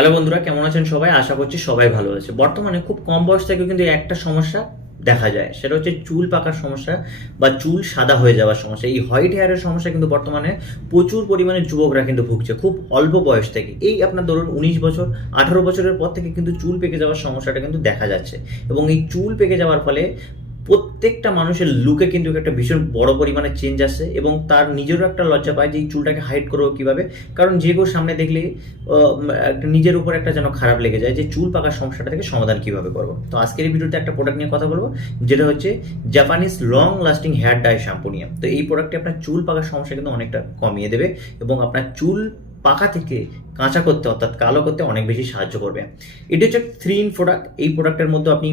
Hello বন্ধুরা, কেমন আছেন সবাই? আশা করছি সবাই ভালো আছে। বর্তমানে খুব কম বয়স থেকে কিন্তু একটা সমস্যা দেখা যায়। সেটা হচ্ছে চুল পাকার সমস্যা বা চুল সাদা হয়ে যাওয়ার সমস্যা। এই হোয়াইট হেয়ারের সমস্যা কিন্তু বর্তমানে প্রচুর পরিমাণে যুবকরা কিন্তু ভুগছে, খুব অল্প বয়স থেকে। এই আপনার ধরুন উনিশ বছর, আঠারো বছরের পর থেকে কিন্তু চুল পেকে যাওয়ার সমস্যাটা কিন্তু দেখা যাচ্ছে। এবং এই চুল পেকে যাওয়ার ফলে প্রত্যেকটা মানুষের লুকে কিন্তু একটা ভীষণ বড় পরিমাণে চেঞ্জ আসে এবং তার নিজেরও একটা লজ্জা পায় যে এই চুলটাকে হাইড করব কীভাবে। কারণ যে কেউ সামনে দেখলে নিজের উপর একটা যেন খারাপ লেগে যায় যে চুল পাকার সমস্যাটা থেকে সমাধান কীভাবে করব। তো আজকের এই ভিডিওতে একটা প্রোডাক্ট নিয়ে কথা বলব, যেটা হচ্ছে Japanese long lasting hair dye shampoo নিয়ে। তো এই প্রোডাক্টটি আপনার চুল পাকার সমস্যা কিন্তু অনেকটা কমিয়ে দেবে এবং আপনার চুল পাকা থেকে কাঁচা করতে, অর্থাৎ কালো করতে অনেক বেশি সাহায্য করবে। এটি হচ্ছে থ্রি ইন প্রোডাক্ট এই প্রোডাক্টের মধ্যে আপনি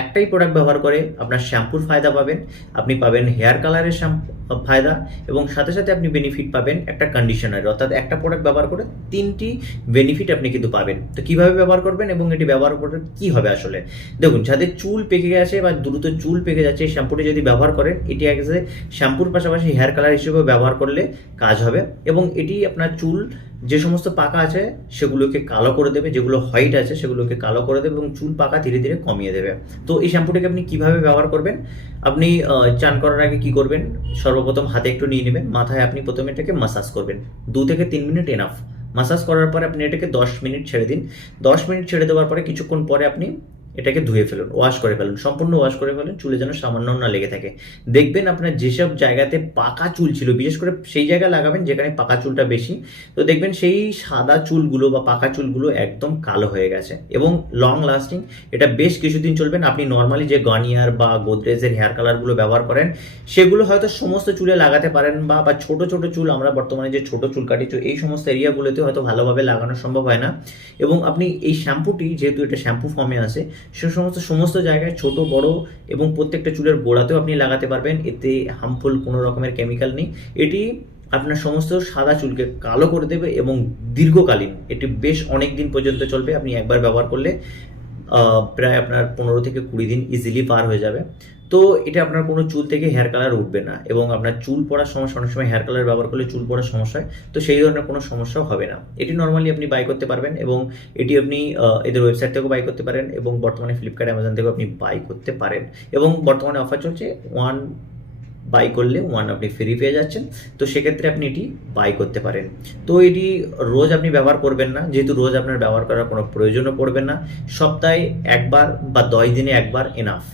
একটাই প্রোডাক্ট ব্যবহার করে আপনার শ্যাম্পুর ফায়দা পাবেন, আপনি পাবেন হেয়ার কালারের শ্যাম্পু ফায়দা এবং সাথে সাথে আপনি বেনিফিট পাবেন একটা কন্ডিশনার অর্থাৎ একটা প্রোডাক্ট ব্যবহার করে তিনটি বেনিফিট আপনি কিন্তু পাবেন। তো কীভাবে ব্যবহার করবেন এবং এটি ব্যবহার করে কি হবে আসলে? দেখুন, যাদের চুল পেকে গেছে বা দ্রুত চুল পেকে যাচ্ছে, এই শ্যাম্পুটি যদি ব্যবহার করেন, এটি একেবারে শ্যাম্পুর পাশাপাশি হেয়ার কালার হিসেবে ব্যবহার করলে কাজ হবে এবং এটি আপনার চুল যে সমস্ত পাকা আছে, সেগুলোকে কালো করে দেবে, যেগুলো হোয়াইট আছে, সেগুলোকে কালো করে দেবে এবং চুল পাকা ধীরে ধীরে কমিয়ে দেবে। তো এই শ্যাম্পুটাকে আপনি কীভাবে ব্যবহার করবেন? আপনি চান করার আগে কি করবেন? সর্বপ্রথম হাতে একটু নিয়ে নেবেন, মাথায় আপনি প্রথমে এটাকে মাসাজ করবেন। দু থেকে তিন মিনিট এনাফ মাসাজ করার পরে আপনি এটাকে দশ মিনিট ছেড়ে দিন। দশ মিনিট ছেড়ে দেওয়ার পরে কিছুক্ষণ পরে আপনি এটাকে ধুয়ে ফেলুন ওয়াশ করে ফেলুন, সম্পূর্ণ ওয়াশ করে ফেলুন, চুলে যেন সামান্য না লেগে থাকে। দেখবেন আপনার যেসব জায়গাতে পাকা চুল ছিল, বিশেষ করে সেই জায়গায় লাগাবেন যেখানে পাকা চুলটা বেশি, তো দেখবেন সেই সাদা চুলগুলো বা পাকা চুলগুলো একদম কালো হয়ে গেছে এবং লং লাস্টিং এটা বেশ কিছুদিন চলবেন আপনি নর্মালি যে গার্নিয়ার বা গোদরেজের হেয়ার কালারগুলো ব্যবহার করেন, সেগুলো হয়তো সমস্ত চুলে লাগাতে পারেন বা বা ছোট ছোট চুল, আমরা বর্তমানে যে ছোট চুল কাটি এই সমস্ত এরিয়াগুলোতে হয়তো ভালোভাবে লাগানো সম্ভব হয় না। এবং আপনি এই শ্যাম্পুটি যেহেতু এটা শ্যাম্পু ফর্মে আসে সে সমস্ত সমস্ত জায়গায় ছোট, বড় এবং প্রত্যেকটা চুলের গোড়াতেও আপনি লাগাতে পারবেন। এতে হার্মফুল কোনো রকমের কেমিক্যাল নেই। এটি আপনার সমস্ত সাদা চুলকে কালো করে দেবে এবং দীর্ঘকালীন, এটি বেশ অনেক দিন পর্যন্ত চলবে। আপনি একবার ব্যবহার করলে প্রায় আপনার পনেরো থেকে কুড়ি দিন ইজিলি পার হয়ে যাবে। তো এটা আপনার কোনো চুল থেকে হেয়ার কালার উঠবে না এবং আপনার চুল পড়ার সমস্যা অনেক সময় হেয়ার কালার ব্যবহার করলে চুল পড়ার সমস্যা হয়, তো সেই ধরনের কোনো সমস্যাও হবে না। এটি নর্মালি আপনি বাই করতে পারবেন এবং এটি আপনি এদের ওয়েবসাইট থেকেও বাই করতে পারেন এবং বর্তমানে ফ্লিপকার্ট অ্যামাজন থেকেও আপনি বাই করতে পারেন এবং বর্তমানে অফার চলছে ওয়ান বাই করলে ওয়ান আপনি ফ্রি পেয়ে যাচ্ছেন। তো সেক্ষেত্রে আপনি এটি বাই করতে পারেন। তো এটি রোজ আপনি ব্যবহার করবেন না। যেহেতু রোজ আপনার ব্যবহার করার কোনো প্রয়োজনও পড়বে না। সপ্তাহে একবার বা দশ দিনে একবার এনাফ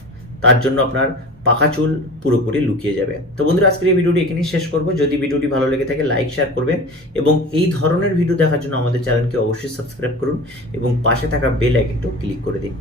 তার জন্য আপনার পাকা চুল পুরোপুরি লুকিয়ে যাবে। তো বন্ধুরা, আজকের এই ভিডিওটি এখানেই শেষ করব। যদি ভিডিওটি ভালো লেগে থাকে লাইক শেয়ার করবেন এবং এই ধরনের ভিডিও দেখার জন্য আমাদের চ্যানেলকে অবশ্যই সাবস্ক্রাইব করুন এবং পাশে থাকা বেল আইকনটাও ক্লিক করে দিন।